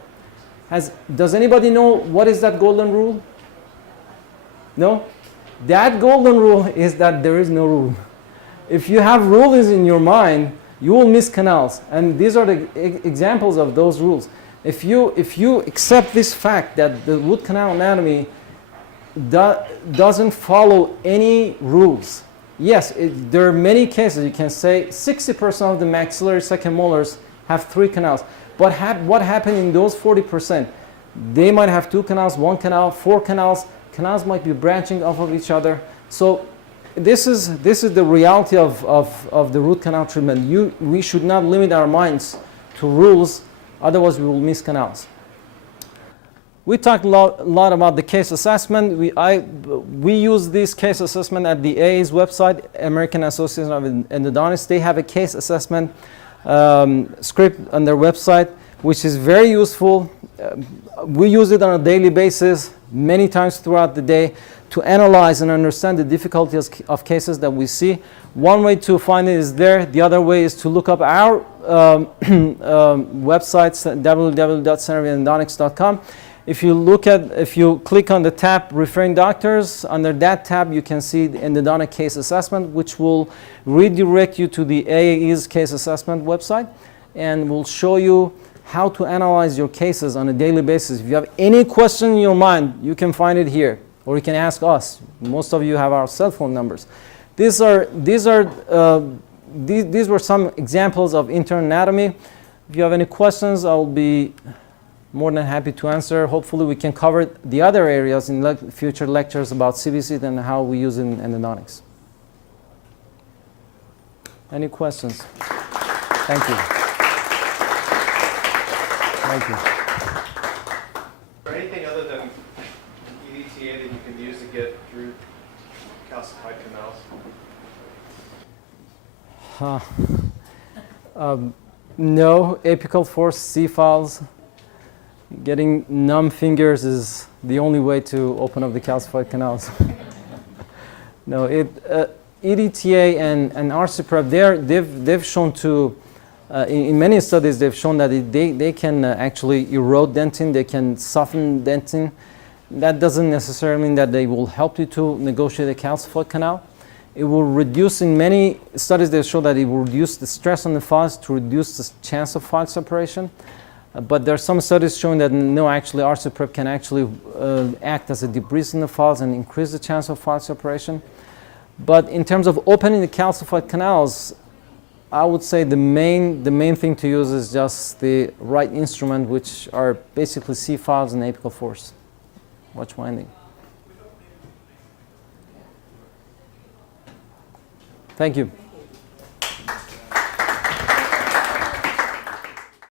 Does anybody know what is that golden rule? No? That golden rule is that there is no rule. If you have rules in your mind, you will miss canals. And these are the examples of those rules. If you accept this fact that the root canal anatomy doesn't follow any rules, yes, there are many cases. You can say 60% of the maxillary second molars have 3 canals. But what happened in those 40%? They might have 2 canals, 1 canal, 4 canals. Canals might be branching off of each other. So this is the reality of the root canal treatment. We should not limit our minds to rules, otherwise we will miss canals. We talked a lot about the case assessment. We use this case assessment at the AA's website, American Association of Endodontists. They have a case assessment script on their website, which is very useful. We use it on a daily basis, many times throughout the day, to analyze and understand the difficulties of cases that we see. One way to find it is there. The other way is to look up our websites, www.centerofendodontics.com. If you click on the tab referring doctors, under that tab you can see the endodontic case assessment, which will redirect you to the AAE's case assessment website, and will show you how to analyze your cases on a daily basis. If you have any question in your mind, you can find it here, or you can ask us. Most of you have our cell phone numbers. These were some examples of internal anatomy. If you have any questions, I'll be more than happy to answer. Hopefully we can cover the other areas in future lectures about CBC and how we use it in endodontics. Any questions? Thank you. Thank you. Is there anything other than EDTA that you can use to get through calcified canals? No, apical force C-files. Getting numb fingers is the only way to open up the calcified canals. No, EDTA and RC-Prep, they've shown to, in many studies, they've shown that they can actually erode dentin, they can soften dentin. That doesn't necessarily mean that they will help you to negotiate a calcified canal. It will reduce, in many studies they show that it will reduce the stress on the files to reduce the chance of file separation. But there are some studies showing that no, actually RC-Prep can actually act as a debris in the files and increase the chance of file separation. But in terms of opening the calcified canals, I would say the main thing to use is just the right instrument, which are basically C-files and apical force, watch winding. Thank you.